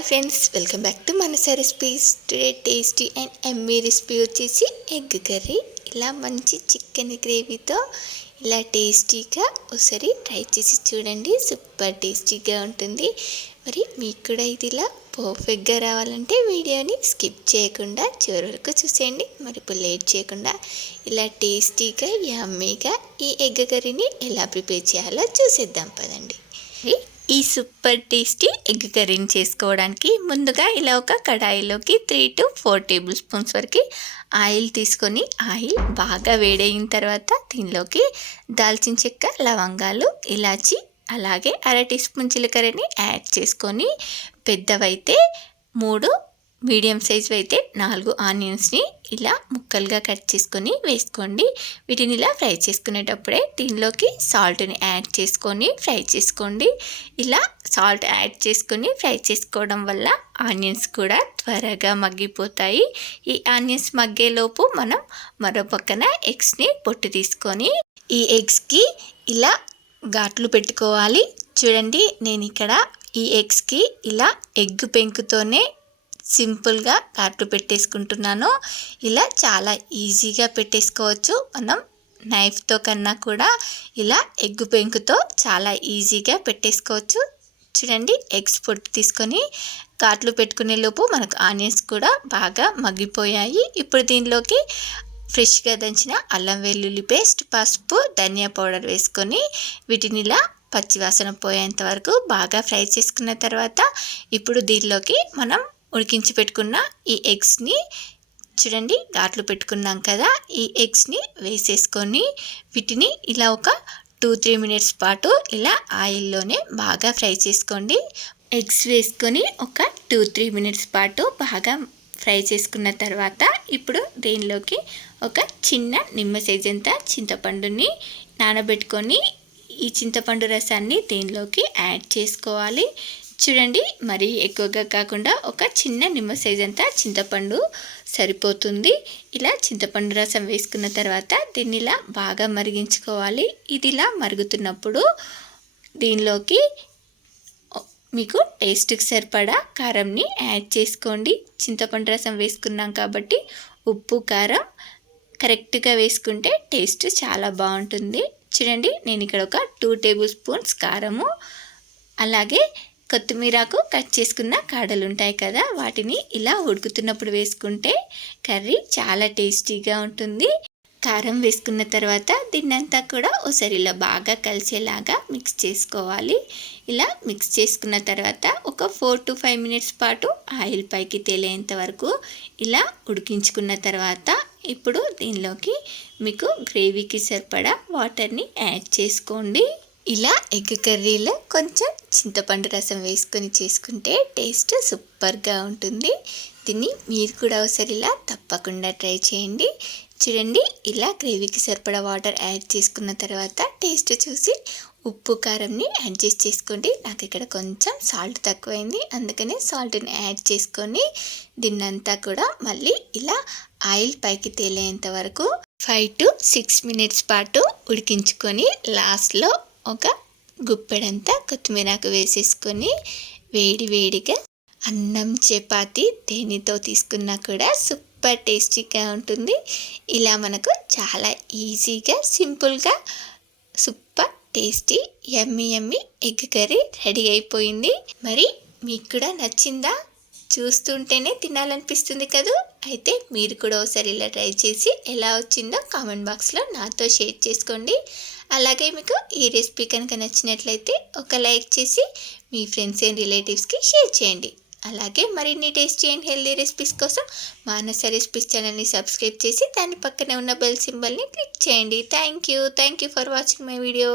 Hi friends, welcome back to Manasa recipes. Today tasty and Emmy recipe వచ్చేసి egg curry. ఇలా మంచి chicken గ్రేవీతో ఇలా టేస్టీగా ఒకసారి ట్రై చేసి చూడండి. సూపర్ టేస్టీగా ఉంటుంది. మరి మీకు కూడా ఇది ఇలా పర్ఫెక్ట్గా రావాలంటే వీడియోని స్కిప్ చేయకుండా చివరి వరకు చూసేయండి. మరి ఇప్పుడు లేట్ చేయకుండా ఇలా టేస్టీగా యమ్మీగా ఈ ఎగ్ కర్రీని ఎలా ప్రిపేర్ చేయాలో చూసేద్దాం పదండి. ఈ సూపర్ టేస్టీ ఎగ్ కర్రీని చేసుకోవడానికి ముందుగా ఇలా ఒక కడాయిలోకి 3 to 4 టేబుల్ స్పూన్స్ వరకు ఆయిల్ తీసుకొని ఆయిల్ బాగా వేడైన తర్వాత దీనిలోకి దాల్చిన చెక్క, లవంగాలు, ఇలాచి, అలాగే 1/2 టీ స్పూన్ జీలకర్రని యాడ్ చేసుకొని పెద్దవైతే 3, మీడియం సైజు అయితే 4 ఆనియన్స్ని ఇలా ముక్కలుగా కట్ చేసుకొని వేసుకోండి. వీటిని ఇలా ఫ్రై చేసుకునేటప్పుడే దీనిలోకి సాల్ట్ని యాడ్ చేసుకొని ఫ్రై చేసుకోండి. ఇలా సాల్ట్ యాడ్ చేసుకొని ఫ్రై చేసుకోవడం వల్ల ఆనియన్స్ కూడా త్వరగా మగ్గిపోతాయి. ఈ ఆనియన్స్ మగ్గేలోపు మనం మరో పక్కన ఎగ్స్ని పొట్టు తీసుకొని ఈ ఎగ్స్కి ఇలా ఘాట్లు పెట్టుకోవాలి. చూడండి, నేను ఇక్కడ ఈ ఎగ్స్కి ఇలా ఎగ్ పెంకుతోనే సింపుల్గా ఘాట్లు పెట్టేసుకుంటున్నాను. ఇలా చాలా ఈజీగా పెట్టేసుకోవచ్చు. మనం నైఫ్తో కన్నా కూడా ఇలా ఎగ్ పెంకుతో చాలా ఈజీగా పెట్టేసుకోవచ్చు. చూడండి, ఎగ్స్ పొట్టు తీసుకొని ఘాట్లు పెట్టుకునే లోపు మనకు ఆనియన్స్ కూడా బాగా మగ్గిపోయాయి. ఇప్పుడు దీనిలోకి ఫ్రెష్గా దంచిన అల్లం వెల్లుల్లి పేస్ట్, పసుపు, ధనియా పౌడర్ వేసుకొని వీటిని ఇలా పచ్చివాసన పోయేంత వరకు బాగా ఫ్రై చేసుకున్న తర్వాత ఇప్పుడు దీనిలోకి మనం ఉడికించి పెట్టుకున్న ఈ ఎగ్స్ని చూడండి, ఘాట్లు పెట్టుకున్నాం కదా, ఈ ఎగ్స్ని వేసేసుకొని వీటిని ఇలా ఒక 2-3 మినిట్స్ పాటు ఇలా ఆయిల్లోనే బాగా ఫ్రై చేసుకోండి. ఎగ్స్ వేసుకొని ఒక 2-3 మినిట్స్ పాటు బాగా ఫ్రై చేసుకున్న తర్వాత ఇప్పుడు దీనిలోకి ఒక చిన్న నిమ్మ సైజ్ అంత చింతపండుని నానబెట్టుకొని ఈ చింతపండు రసాన్ని దీనిలోకి యాడ్ చేసుకోవాలి. చూడండి, మరీ ఎక్కువగా కాకుండా ఒక చిన్న నిమ్మ సైజ్ అంతా చింతపండు సరిపోతుంది. ఇలా చింతపండు రసం వేసుకున్న తర్వాత దీన్ని ఇలా బాగా మరిగించుకోవాలి. ఇది ఇలా మరుగుతున్నప్పుడు దీనిలోకి మీకు టేస్ట్కి సరిపడా కారంని యాడ్ చేసుకోండి. చింతపండు రసం వేసుకున్నాం కాబట్టి ఉప్పు, కారం కరెక్ట్గా వేసుకుంటే టేస్ట్ చాలా బాగుంటుంది. చూడండి, నేను ఇక్కడ ఒక 2 టేబుల్ స్పూన్స్ కారము, అలాగే కొత్తిమీరకు కట్ చేసుకున్న కాడలు ఉంటాయి కదా, వాటిని ఇలా ఉడుకుతున్నప్పుడు వేసుకుంటే కర్రీ చాలా టేస్టీగా ఉంటుంది. కారం వేసుకున్న తర్వాత దీన్నంతా కూడా ఒకసారి ఇలా బాగా కలిసేలాగా మిక్స్ చేసుకోవాలి. ఇలా మిక్స్ చేసుకున్న తర్వాత ఒక 4 to 5 మినిట్స్ పాటు ఆయిల్ పైకి తేలేంత వరకు ఇలా ఉడికించుకున్న తర్వాత ఇప్పుడు దీనిలోకి మీకు గ్రేవీకి సరిపడా వాటర్ని యాడ్ చేసుకోండి. ఇలా ఎగ్ కర్రీలో కొంచెం చింతపండు రసం వేసుకొని చేసుకుంటే టేస్ట్ సూపర్గా ఉంటుంది. దీన్ని మీరు కూడా ఒకసారి ఇలా తప్పకుండా ట్రై చేయండి. చూడండి, ఇలా గ్రేవీకి సరిపడా వాటర్ యాడ్ చేసుకున్న తర్వాత టేస్ట్ చూసి ఉప్పు, కారంని అడ్జస్ట్ చేసుకోండి. నాకు ఇక్కడ కొంచెం సాల్ట్ తక్కువైంది, అందుకనే సాల్ట్ని యాడ్ చేసుకొని దీన్నంతా కూడా మళ్ళీ ఇలా ఆయిల్ పైకి తేలేంత వరకు 5 to 6 మినిట్స్ పాటు ఉడికించుకొని లాస్ట్లో ఒక గుప్పెడంతా కొత్తిమీరకు వేసేసుకొని వేడిగా అన్నం, చపాతి దేనితో తీసుకున్నా కూడా సూపర్ టేస్టీగా ఉంటుంది. ఇలా మనకు చాలా ఈజీగా, సింపుల్గా సూపర్ టేస్టీ యమ్మీ ఎగ్ కర్రీ రెడీ అయిపోయింది. మరి మీకు కూడా నచ్చిందా? చూస్తుంటేనే తినాలనిపిస్తుంది కదా. అయితే మీరు కూడా ఒకసారి ఇలా ట్రై చేసి ఎలా వచ్చిందో కామెంట్ బాక్స్లో నాతో షేర్ చేసుకోండి. అలాగే మీకు ఈ రెసిపీ కనుక నచ్చినట్లయితే ఒక లైక్ చేసి మీ ఫ్రెండ్స్ అండ్ రిలేటివ్స్కి షేర్ చేయండి. అలాగే మరిన్ని టేస్టీ అండ్ హెల్దీ రెసిపీస్ కోసం మానస రెసిపీస్ ఛానల్ని సబ్స్క్రైబ్ చేసి దాని పక్కనే ఉన్న బెల్ సింబల్ని క్లిక్ చేయండి. Thank you for watching my video.